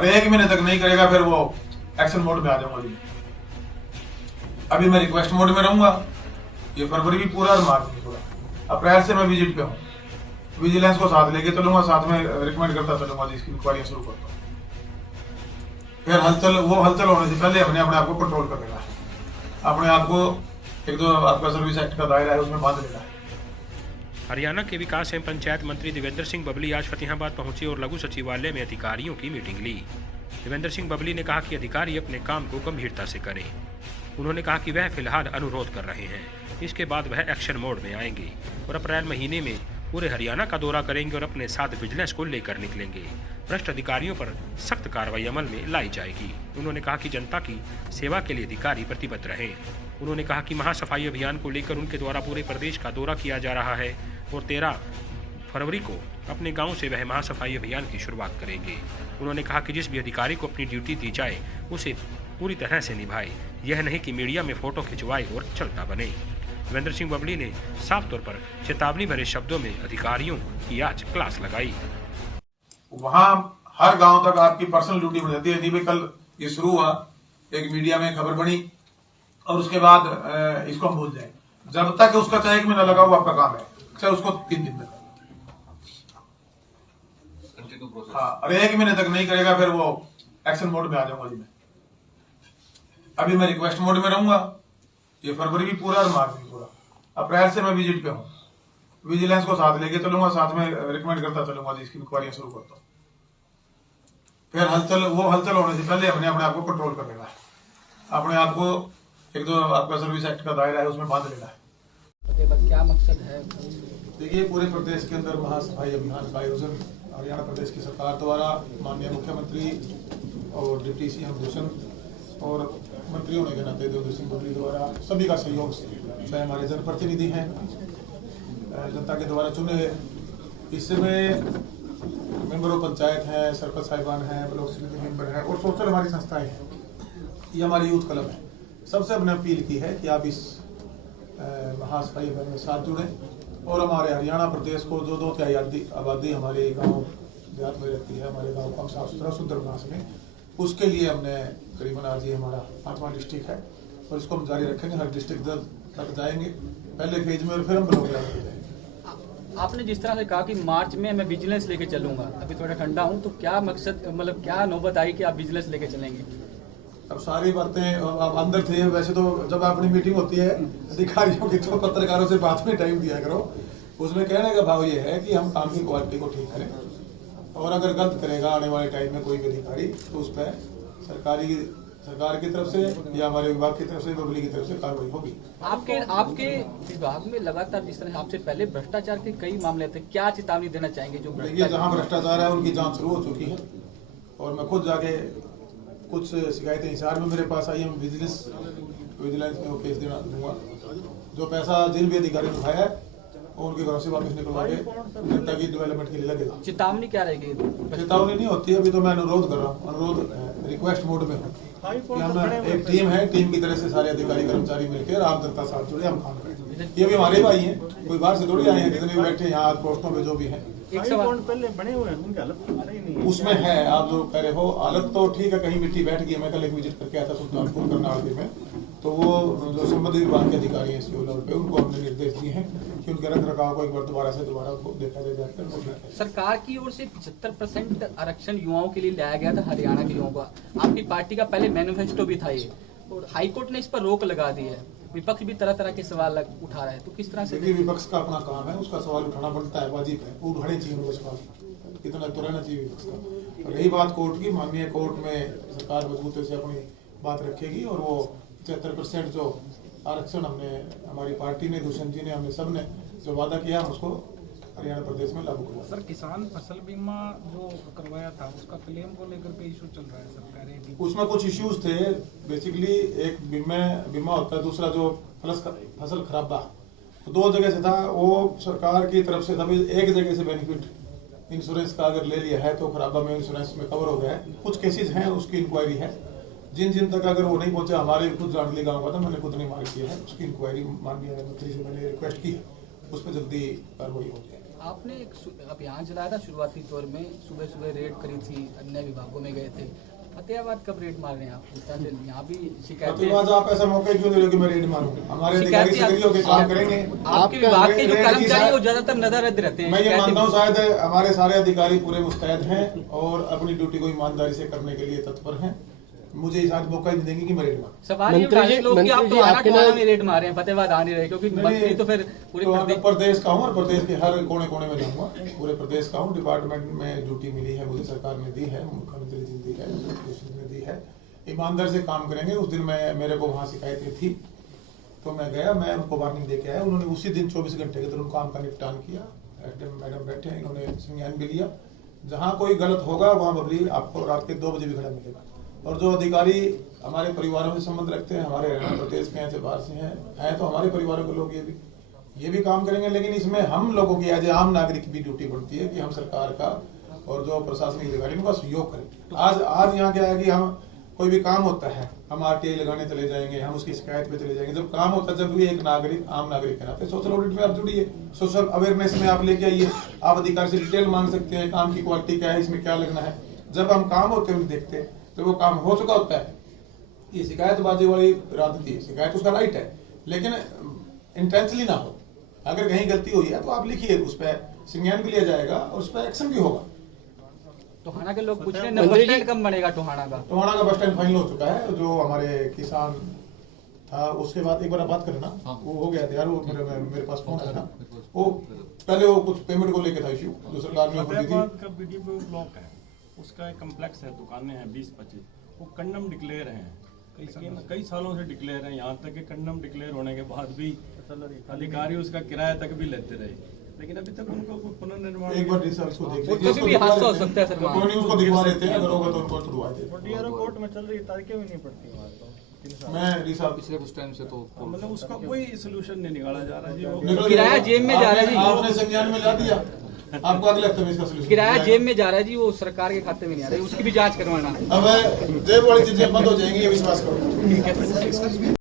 और 1 महीने तक नहीं करेगा फिर वो एक्शन मोड में आ जाऊंगा जी। अभी मैं रिक्वेस्ट मोड में रहूंगा, ये फरवरी भी पूरा और मार्च भी पूरा। अप्रैल से मैं विजिट पे हूँ, विजिलेंस को साथ लेके चलूंगा, साथ में रिकमेंड करता चलूंगा जिसकी इंक्वायरी शुरू करता हूँ। फिर हलचल होने से पहले अपने आप को कंट्रोल कर लेना है, अपने आप को एक तो आपका सर्विस एक्ट का दायरा है उसमें बांध लेना है। हरियाणा के विकास एवं पंचायत मंत्री देवेंद्र सिंह बबली आज फतेहाबाद पहुंचे और लघु सचिवालय में अधिकारियों की मीटिंग ली। देवेंद्र सिंह बबली ने कहा कि अधिकारी अपने काम को गंभीरता से करें। उन्होंने कहा कि वह फिलहाल अनुरोध कर रहे हैं, इसके बाद वह एक्शन मोड में आएंगे और अप्रैल महीने में पूरे हरियाणा का दौरा करेंगे और अपने साथ विजिलेंस को लेकर निकलेंगे। भ्रष्ट अधिकारियों पर सख्त कार्रवाई अमल में लाई जाएगी। उन्होंने कहा कि जनता की सेवा के लिए अधिकारी प्रतिबद्ध रहें। उन्होंने कहा कि महासफाई अभियान को लेकर उनके द्वारा पूरे प्रदेश का दौरा किया जा रहा है और 13 फरवरी को अपने गांव से वह महासफाई अभियान की शुरुआत करेंगे। उन्होंने कहा कि जिस भी अधिकारी को अपनी ड्यूटी दी जाए उसे पूरी तरह से निभाए, यह नहीं कि मीडिया में फोटो खिंचवाए और चलता बने। देवेंद्र सिंह बबली ने साफ तौर पर चेतावनी भरे शब्दों में अधिकारियों की आज क्लास लगाई। वहां हर गांव तक आपकी पर्सनल ड्यूटी बन जाती है। जी कल ये शुरू हुआ, एक मीडिया में खबर बनी और उसके बाद इसको हम भूल जाए। जब तक उसका चाहे 1 महीना लगा हुआ आपका काम है, चाहे उसको 3 दिन में, हाँ, और 1 महीने तक नहीं करेगा फिर वो एक्शन मोड में आ जाऊंगा जी मैं। अभी मैं रिक्वेस्ट मोड में रहूंगा, ये फरवरी भी पूरा और मार्च भी पूरा। अप्रैल से मैं विजिट पे हूँ, विजिलेंस को साथ लेके चलूंगा, साथ में रिकमेंड करता चलूंगा जिसकी इंक्वायरी शुरू करता हूँ। फिर हलचल होने से पहले अपने आप को कंट्रोल कर लेना है, अपने आप को एक तो आपका सर्विस एक्ट का दायरा है उसमें बांध लेना है। क्या मकसद है? देखिए, पूरे प्रदेश के अंदर महासफाई अभियान का आयोजन हरियाणा प्रदेश की सरकार द्वारा माननीय मुख्यमंत्री और डिप्टी सीएम भूषण और मंत्री होने के नाते देवेंद्र सिंह बबली द्वारा सभी का सहयोग से, चाहे हमारे जनप्रतिनिधि हैं, जनता के द्वारा चुने, इसमें मेंबर ऑफ पंचायत हैं, सरपंच साहिबान हैं, ब्लॉक समिति मेंबर हैं और सोशल हमारी संस्थाएं हैं, ये हमारी यूथ क्लब है। सबसे हमने अपील की है कि आप इस महासफाई अभियान में साथ जुड़ें और हमारे हरियाणा प्रदेश को जो 2/3 आबादी हमारे गांव देहात में रहती है, हमारे गांव को हम साफ सुथरा सुंदर बना सकें, उसके लिए हमने करीबन आज ये हमारा 8वां डिस्ट्रिक्ट है और इसको हम जारी रखेंगे। हर डिस्ट्रिक्ट तक जाएंगे पहले फेज में और फिर हम ब्लॉक लेवल पे जाएंगे। आपने जिस तरह से कहा कि मार्च में मैं विजिलेंस लेके चलूंगा, अभी थोड़ा ठंडा हूं, तो क्या मकसद, मतलब क्या नौबत आई कि आप विजिलेंस लेके चलेंगे? अब सारी बातें आप अंदर थे, वैसे तो जब अपनी मीटिंग होती है अधिकारियों की तो पत्रकारों से बात में टाइम दिया करो। उसमें कहने का भाव ये है कि हम काम की क्वालिटी को ठीक करें और अगर गलत करेगा आने वाले टाइम में कोई भी अधिकारी तो उस पर सरकार की तरफ से या हमारे विभाग की तरफ से, बबली की तरफ से कार्रवाई होगी। आपके विभाग में लगातार जिस तरह आपसे पहले भ्रष्टाचार के कई मामले थे, क्या चेतावनी देना चाहेंगे? जो देखिए, जहाँ भ्रष्टाचार है उनकी जांच शुरू हो चुकी है और मैं खुद जाके कुछ शिकायतें हिसार में मेरे पास आई, हम विजिलेंस में वो केस दूंगा। जो पैसा जिन भी अधिकारी ने उठाया है उनके घरों से वापस निकलवा के जनता की डेवलपमेंट के लिए लगेगा। चेतावनी क्या रहेगी? चेतावनी नहीं होती, अभी तो मैं अनुरोध कर रहा हूँ, अनुरोध रिक्वेस्ट मोड में हूँ। हम एक टीम है, टीम की तरह से सारे अधिकारी कर्मचारी मिलकर आप जनता साथ जुड़े, हम काम करें। ये भी हमारे भाई हैं, कोई बाहर से थोड़ी आए हैं, जितने भी बैठे यहाँ पोस्टों पे जो भी हैं। एक सवाल पहले बने हुए हैं, उनकी हालत सही नहीं है। उसमें है, आप जो कह रहे हो हालत तो ठीक है, कहीं मिट्टी बैठ गई। मैं कल एक विजिट करके आया था सुल्तानपुर करनाल में, तो वो जो संबंधित विभाग के अधिकारी हैं सीओ लेवल पे, उनको हमने निर्देश दिए हैं कि उनके रख रखाव को एक बार दोबारा उसको देखा जाए। सरकार की ओर से 75% आरक्षण युवाओं के लिए लाया गया था, हरियाणा के युवाओं का। आपकी पार्टी का पहले मैनिफेस्टो भी था ये, और हाईकोर्ट ने इस पर रोक लगा दी है। विपक्ष भी तरह तरह के सवाल उठा रहा है, तो किस तरह से? देखिए, विपक्ष का अपना काम है, उसका सवाल उठाना बनता है, वाजिब है, उठाने चाहिए उनको सवाल, इतना तो रहना चाहिए विपक्ष का। रही बात कोर्ट की, माननीय कोर्ट में सरकार मजबूती से अपनी बात रखेगी और वो 75% जो आरक्षण हमने, हमारी पार्टी ने, दुष्यंत जी ने, हमने सब ने जो वादा किया, हम उसको हरियाणा प्रदेश में लागू करवा। सर, किसान फसल बीमा जो करवाया था उसका क्लेम को लेकर के इशू चल रहा है सरकार। उसमें कुछ इश्यूज थे। बेसिकली एक बीमा होता है, दूसरा जो फसल खराबा, तो 2 जगह से था। वो सरकार की तरफ से तभी एक जगह से बेनिफिट इंश्योरेंस का अगर ले लिया है तो खराबा में इंश्योरेंस में कवर हो गया है। कुछ केसेज हैं, उसकी इंक्वायरी है, जिन तक अगर वो नहीं पहुंचा, हमारे खुद जांडली गाँव का था, मैंने खुद नहीं मार्क किया है, उसकी इंक्वायरी माननीय मंत्री से मैंने रिक्वेस्ट की है, उस पर जल्दी कार्रवाई हो जाए। आपने एक अभियान चलाया था शुरुआती दौर में, सुबह सुबह रेड करी थी, अन्य विभागों में गए थे। फतेहाबाद कब रेड मार रहे हैं आप? इस तरह से यहाँ भी शिकायतें, फतेहाबाद आप ऐसा मौका क्यों दे रहे हो कि मैं रेड मारूं? हमारे अधिकारी सक्रिय होकर काम करेंगे। आपके विभाग के जो कर्मचारी वो ज्यादातर नजर रहते हैं। मैं ये मानता हूँ शायद हमारे सारे अधिकारी पूरे मुस्तैद हैं और अपनी ड्यूटी को ईमानदारी से करने के लिए तत्पर हैं। मुझे इस आज मौका नहीं देंगे कि मैं रेड मारूं। सवाल ये उठाए लोग कि आप टोहाना में रेड मारे हैं, फतेहाबाद आ नहीं रहे, क्योंकि मंत्री तो फिर पूरे प्रदेश का हूँ और प्रदेश के हर कोने कोने में जाऊंगा। पूरे प्रदेश का हूँ। डिपार्टमेंट में ड्यूटी मिली है मुझे, सरकार ने दी है, मुख्यमंत्री जी दी है, ने दी है। ईमानदार से काम करेंगे। उस दिन मेरे को वहाँ शिकायतें थी तो मैं गया, मैं उनको वार्निंग दे के आया। उन्होंने उसी दिन 24 घंटे के अंदर उन काम का निपटान किया। मैडम बैठे हैं, इन्होंने संज्ञान भी लिया। जहाँ कोई गलत होगा वहाँ बबली आपको रात के 2 बजे भी खड़ा मिलेगा। और जो अधिकारी हमारे परिवारों से संबंध रखते हैं, हमारे हरियाणा प्रदेश के हैं, से बाहर से हैं तो हमारे परिवारों के लोग ये भी काम करेंगे। लेकिन इसमें हम लोगों की एज आम नागरिक भी ड्यूटी बनती है कि हम सरकार का और जो प्रशासनिक अधिकारी उनका सहयोग करें। आज यहाँ क्या है कि हम कोई भी काम होता है, हम RTI लगाने चले जाएंगे, हम उसकी शिकायत पे चले जाएंगे। जब काम होता है, जब भी एक नागरिक, आम नागरिक के नाते सोशल ऑडिट में आप जुड़िए, सोशल अवेयरनेस में आप लेके आइए। आप अधिकारी से डिटेल मांग सकते हैं, काम की क्वालिटी क्या है, इसमें क्या लगना है। जब हम काम होते हैं देखते हैं तो वो काम हो चुका होता है। ये शिकायतबाजी वाली राजनीति, शिकायत उसका राइट है, लेकिन इंटेंशनली ना हो। अगर कहीं गलती हुई है तो आप लिखिए, उस पर संज्ञान भी लिया जाएगा और उस पर एक्शन भी होगा। टोहाना के लोग पूछ रहे हैं बस स्टैंड कब बनेगा टोहाना का? टोहाना का बस स्टैंड फाइनल हो चुका है। जो हमारे किसान था उसके बाद एक बार बात करें ना, वो हो गया था यार। वो मेरे पास फोन है ना, वो पहले वो कुछ पेमेंट को लेके था इशू जो सरकार ने कर दी थी। बीडीपी ब्लॉक है, उसका एक कम्प्लेक्स है, दुकानें हैं 20-25, वो कंडम डिक्लेयर हैं। कई सालों से डिक्लेयर है। यहाँ तक कि कंडम डिक्लेयर होने के बाद भी अधिकारी उसका किराया तक भी लेते रहे, लेकिन अभी तक उनको पुनर्निर्माण। एक बार इसको देख उसको भी हादसा हो सकता है सर। उसको दिखवा देते हैं, अगर होगा तो उनको छुड़वा देते हैं। डीआरओ कोर्ट में चल रही है, तारीखें भी नहीं पड़ती वहाँ तो। मैं रिसाब पिछले कुछ टाइम से तो मतलब उसका कोई सोल्यूशन नहीं निकाला जा रहा जी। वो किराया जेब में जा रहा है जी। आपने संज्ञान में ला दिया, आपको अगले हफ्ते में इसका सोल्यूशन। किराया जेब में जा रहा है जी, वो सरकार के खाते में नहीं आ रहा है, उसकी भी जांच करवाना। अब जेब वाली चीजें बंद हो जाएंगी, ये विश्वास करो।